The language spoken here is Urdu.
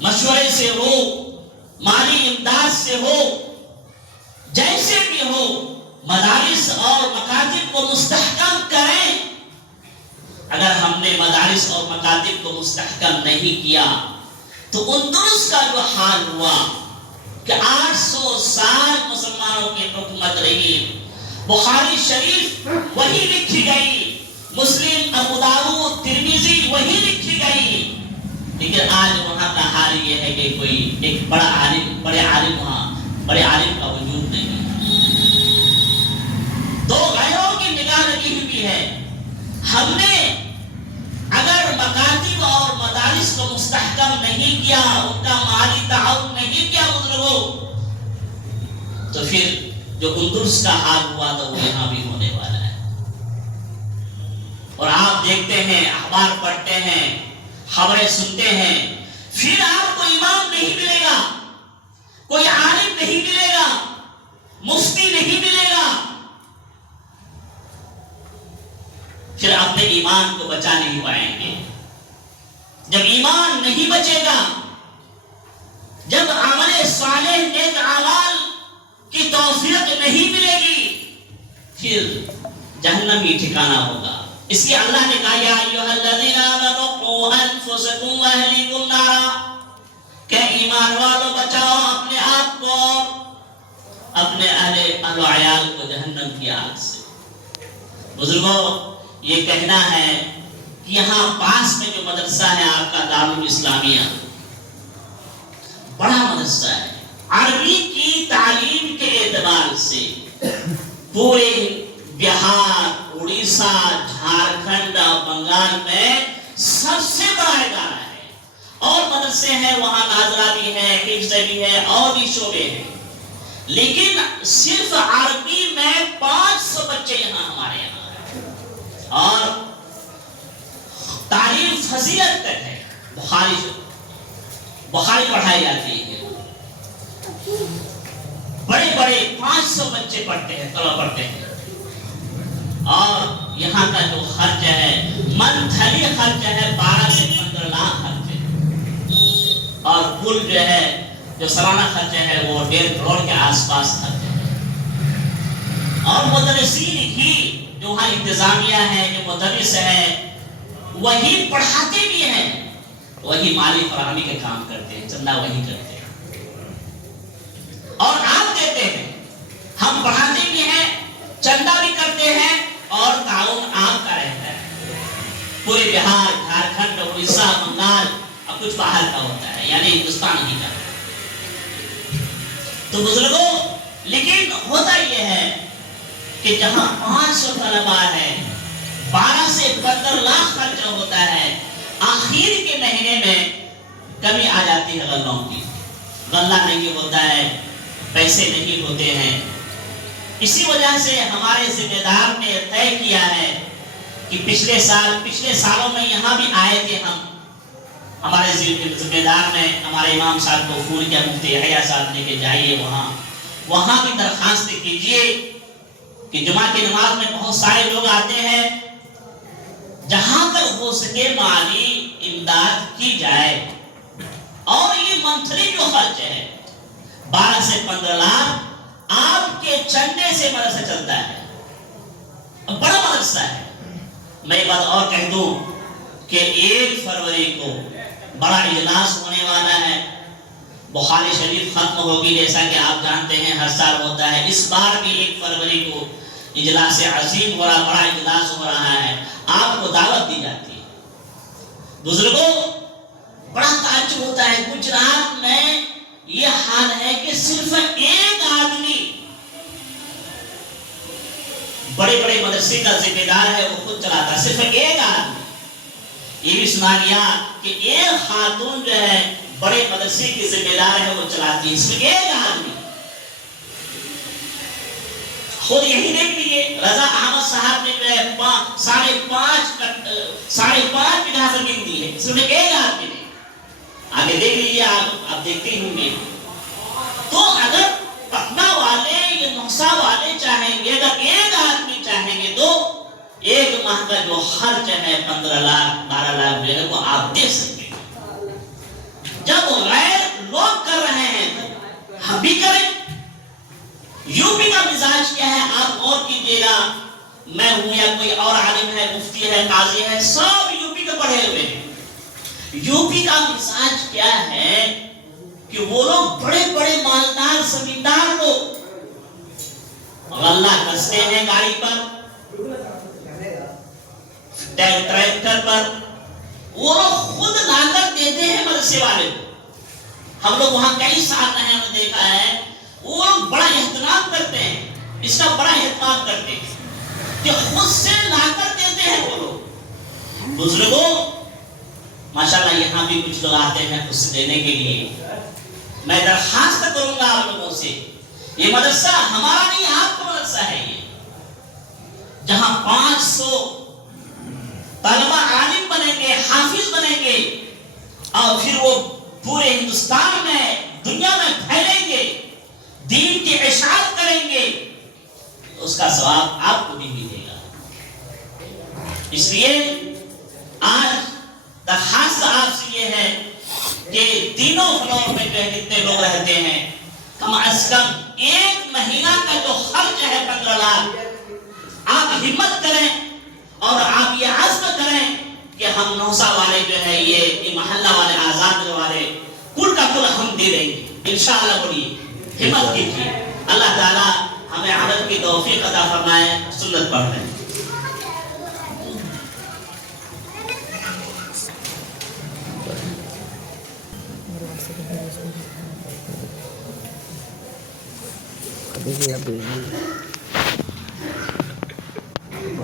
مشورے سے ہو، مالی امداد سے ہو، جیسے بھی ہو، مدارس اور مکاتب کو مستحکم کریں۔ اگر ہم نے مدارس اور مکاتب کو مستحکم نہیں کیا تو اندلس کا جو حال ہوا کہ 800 سال مسلمانوں کی حکومت رہی، بخاری شریف وہی لکھی گئی، مسلم، ابو داؤد، ترمذی وہی لکھی گئی، لیکن آج وہاں کا حال یہ ہے کہ کوئی ایک بڑے عالم کا وجود نہیں ہے، دو غیروں کی نگاہ لگی ہوئی ہے۔ ہم نے اگر مکاتب اور مدارس کو مستحکم نہیں کیا، ان کا مالی تعاون نہیں کیا بزرگوں، تو پھر جو اندلس کا حال ہوا تھا وہ یہاں بھی ہونے والا ہے۔ اور آپ دیکھتے ہیں، اخبار پڑھتے ہیں، خبریں سنتے ہیں، پھر آپ کو امام نہیں ملے گا، کوئی عالم نہیں ملے گا، مفتی نہیں ملے گا، پھر اپنے ایمان کو بچا نہیں پائیں گے۔ جب ایمان نہیں بچے گا، جب عمل صالح نیک اعمال کی توفیق نہیں ملے گی، پھر جہنم ہی ٹھکانہ ہوگا۔ اس لیے اللہ نے کہا یا ایھا الذین آمنوا قوا انفسکم واہلیکم نارا، کہ ایمان والو بچاؤ اپنے آپ کو، اپنے اہل و عیال کو جہنم کی آگ سے۔ بزرگوں، یہ کہنا ہے کہ یہاں پاس میں جو مدرسہ ہے آپ کا دارالاسلامیہ، بڑا مدرسہ ہے، عربی کی تعلیم کے اعتبار سے پورے بہار، اڑیسہ، جھارکھنڈ اور بنگال میں سب سے بڑا ادارہ ہے، اور مدرسے ہیں وہاں، ناظرہ بھی ہے، حفظ بھی ہے، اور بھی شعبے ہیں، لیکن صرف عربی میں 500 بچے یہاں ہمارے یہاں، اور تعلیم فضیلت تک ہے، بخاری پڑھائی جاتی ہے، بڑے بڑے 500 بچے پڑھتے ہیں، طلبہ پڑھتے ہیں، اور یہاں کا جو خرچ ہے، منتھلی خرچ ہے 12 سے 15 لاکھ خرچ ہے، اور کل جو ہے جو سالانہ خرچ ہے وہ 1.5 کروڑ کے آس پاس خرچ ہے، اور مدرسین ہی جو وہاں انتظامیہ ہے، جو مدرس ہے، وہی پڑھاتے بھی ہیں، وہی مالی فراہمی کے کام کرتے ہیں، چندہ وہی کرتے ہیں، اور آپ دیتے ہیں، ہم پڑھاتے بھی ہیں، چندہ بھی کرتے ہیں، اور تعاون آپ کا رہتا ہے، پورے بہار، جھارکھنڈ، اڑیسہ، بنگال، اور کچھ باہر کا ہوتا ہے، یعنی ہندوستان ہی کا۔ تو بزرگوں، لیکن ہوتا یہ ہے کہ جہاں 500 طلباء ہے، 12 سے 15 لاکھ خرچہ ہوتا ہے، آخر کے مہینے میں کمی آ جاتی ہے غلوں کی، غلہ نہیں ہوتا ہے، پیسے نہیں ہوتے ہیں، اسی وجہ سے ہمارے ذمہ دار نے طے کیا ہے کہ پچھلے سالوں میں یہاں بھی آئے تھے ہم، ہمارے ذمہ دار نے ہمارے امام صاحب کو فون کیا، مفتی یحییٰ صاحب لے کے جائیے وہاں بھی درخواست کیجیے کہ جمعہ کی نماز میں بہت سارے لوگ آتے ہیں، جہاں تک ہو سکے مالی امداد کی جائے، اور یہ منتھلی جو خرچ ہے 12 سے 15 لاکھ آپ کے چندے سے مدرسہ چلتا ہے، بڑا مدرسہ ہے۔ میں ایک بات اور کہہ دوں کہ 1 فروری کو بڑا اجلاس ہونے والا ہے، بخاری شریف ختم ہوگی، جیسا کہ آپ جانتے ہیں ہر سال ہوتا ہے، اس بار بھی 1 فروری کو اجلاس عظیم ہو رہا، بڑا اجلاس ہو رہا ہے، آپ کو دعوت دی جاتی ہے۔ بزرگوں، بڑا تعجب ہوتا ہے، گجرات میں یہ حال ہے کہ صرف ایک آدمی بڑے بڑے مدرسے کا ذمہ دار ہے، وہ خود چلاتا ہے، صرف ایک آدمی۔ یہ بھی سنا گیا کہ ایک خاتون جو ہے بڑے مدرسے کی ذمہ دار ہے، وہ چلاتی ہے، صرف ایک آدمی۔ خود یہی دیکھ لیجیے، رضا احمد صاحب نے جو ہے 5.5 بیگھہ زمین دی ہے، صرف ایک آدمی نے۔ آگے دیکھ لیجیے، آپ دیکھتے ہی ہوں گے۔ تو اگر پٹنہ والے یا نوسا والے چاہیں گے، اگر ایک آدمی چاہیں گے تو 1 ماہ کا جو خرچ ہے 15 لاکھ 12 لاکھ جو ہے وہ آپ دے سکتے ہیں۔ جب بھی کریں. یوپی کا مزاج کیا ہے آپ غور کیجیے گا. میں ہوں یا کوئی اور عالم ہے, مفتی ہے, قاضی ہے, سب یوپی کے پڑھے ہوئے ہیں. یوپی کا مزاج کیا ہے کہ وہ لوگ بڑے بڑے مالدار زمیندار لوگ غلہ کستے ہیں گاڑی پر, ٹریکٹر پر, وہ لوگ خود لا کر دیتے ہیں مدرسے والے کو. ہم لوگ وہاں کئی سال رہے, ہم نے دیکھا ہے وہ لوگ بڑا اہتمام کرتے ہیں, اس کا بڑا اہتمام کرتے ہیں کہ خود سے لا کر دیتے ہیں وہ لوگ. بزرگوں ماشاءاللہ یہاں بھی کچھ لوگ آتے ہیں اس دینے کے لیے. میں درخواست کروں گا آپ لوگوں سے, یہ مدرسہ ہمارا نہیں آپ کا مدرسہ ہے, یہ جہاں 500 طلبہ عالم بنیں گے, حافظ بنیں گے, اور پھر وہ پورے ہندوستان میں دنیا میں پھیلیں گے, دین کی اشاعت کریں گے, اس کا ثواب آپ کو بھی ملے گا. اس لیے آج درخواست آپ سے یہ ہے کہ تینوں فلور میں جو جتنے لوگ رہتے ہیں کم از کم 1 مہینہ کا جو خرچ ہے 15 لاکھ, آپ ہمت کریں اور آپ یہ عزم کریں کہ ہم نوسا والے جو ہے یہ محلہ والے آزاد والے کل کا کل ہم دے دیں گے انشاءاللہ. بولیے ہمت کیجیے. اللہ تعالیٰ ہمیں عمل کی توفیق عطا فرمائے. سنت پڑھ رہے ہیں. Habis